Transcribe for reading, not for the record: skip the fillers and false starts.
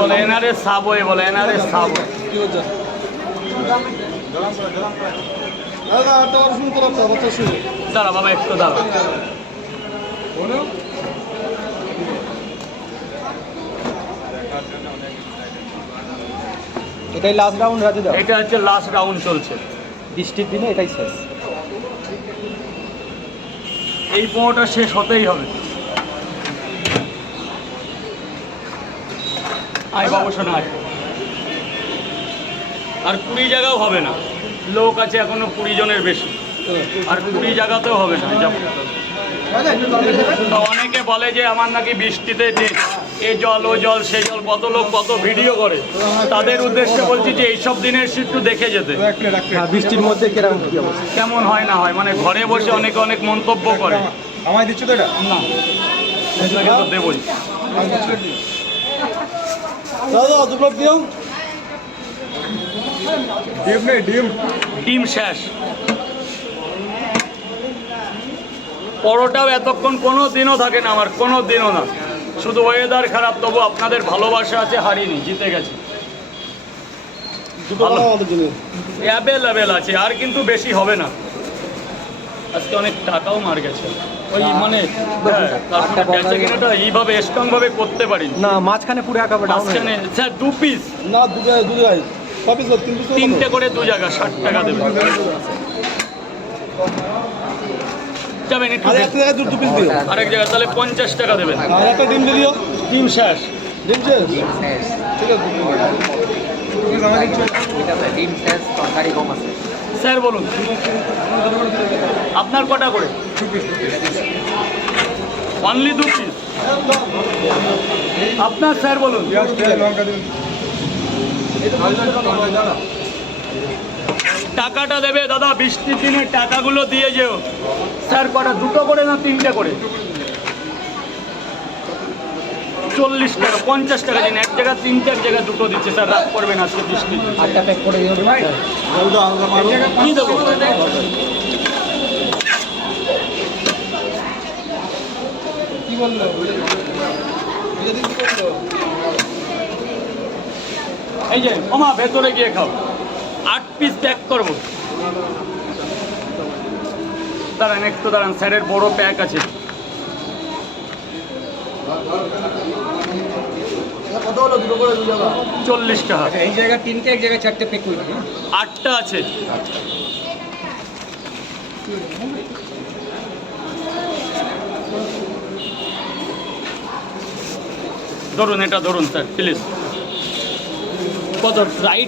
বলে এনারে সাবওয়ে, বলে এনারে সাবওয়ে। দাঁড়া বাবা, একটু দাঁড়া। এটাই লাস্ট রাউন্ড রাতে দাও। এটা হচ্ছে লাস্ট রাউন্ড চলছে। বৃষ্টির দিনে এটাই শেষ। এই পোঁটা শেষ হতেই হবে। আয় বাবু শোনা, আর 20 জায়গাও হবে না, লোক আছে এখনো 20 জনের বেশি, আর 20 জায়গাতেও হবে না। অনেকে বলে যে আমার নাকি বৃষ্টিতে এ জল ও জল সে জল, কত লোক কত ভিডিও করে, তাদের উদ্দেশ্যে বলছি যে এইসব দিনের একটু দেখে যেতে। বৃষ্টির মধ্যে কেমন হয় না হয়, মানে ঘরে বসে অনেকে অনেক মন্তব্য করে। আমায় দিচ্ছ তো এটা? না, সেটাকে তো দেবই। দাদা দুটো দিও। ডিম নেই, ডিম ডিম শেষ। পরোটাও এতক্ষণ কোনো দিনও থাকে না আমার, কোনো দিনও না। শুধু ওয়েদার খারাপ, তবু আপনাদের ভালোবাসা আছে, হারিনি, জিতে গেছে। অ্যাভেলেবেল আছে, আর কিন্তু বেশি হবে না। আজকে অনেক টাকাও মার গেছে ওই মানে, তারপরে বেচা কেনাটা এইভাবে স্ট্রংভাবে করতে পারি না। মাঝখানে পুরো একেবারে মাঝখানে স্যার 2 পিস না, দু জায়গায় 3টে করে 2 জায়গা 60 টাকা দেবে। যাবেন একটু আরেক জায়গায়, তাহলে 50 টাকা দেবেন। একটা ডিম দিও। ডিম শেষ। ডিম শেষ, ঠিক আছে। ডিম শেষ, তরকারি কম আছে। স্যার বলুন আপনার কটা করে? অনলি 2 পিস আপনার। স্যার বলুন টাকাটা দেবে দাদা, বৃষ্টির দিনে টাকাগুলো দিয়ে যেও। স্যার কটা, 2টো করে না 3টে করে? 40 টাকা, 50 টাকা দিন। এক জায়গায় 3টে, এক জায়গায় 2টো দিচ্ছে। স্যার রাগ করবেন, আজকে বৃষ্টি। 8টা প্যাক করে দিও ভাই। কি দেবো? কি বললো? এই যে ওমা, ভেতরে গিয়ে খাও। 8 পিস প্যাক করবো। দাঁড়ান একটু দাঁড়ান, স্যারের বড় প্যাক আছে। কত হলো? 2 করে 2 জায়গা 40 টাকা। এই জায়গা 3টে, এক জায়গায় 4টে প্যাক করে দিও। 8টা আছে। ধরুন, এটা ধরুন স্যার প্লিজ। কত রাইট?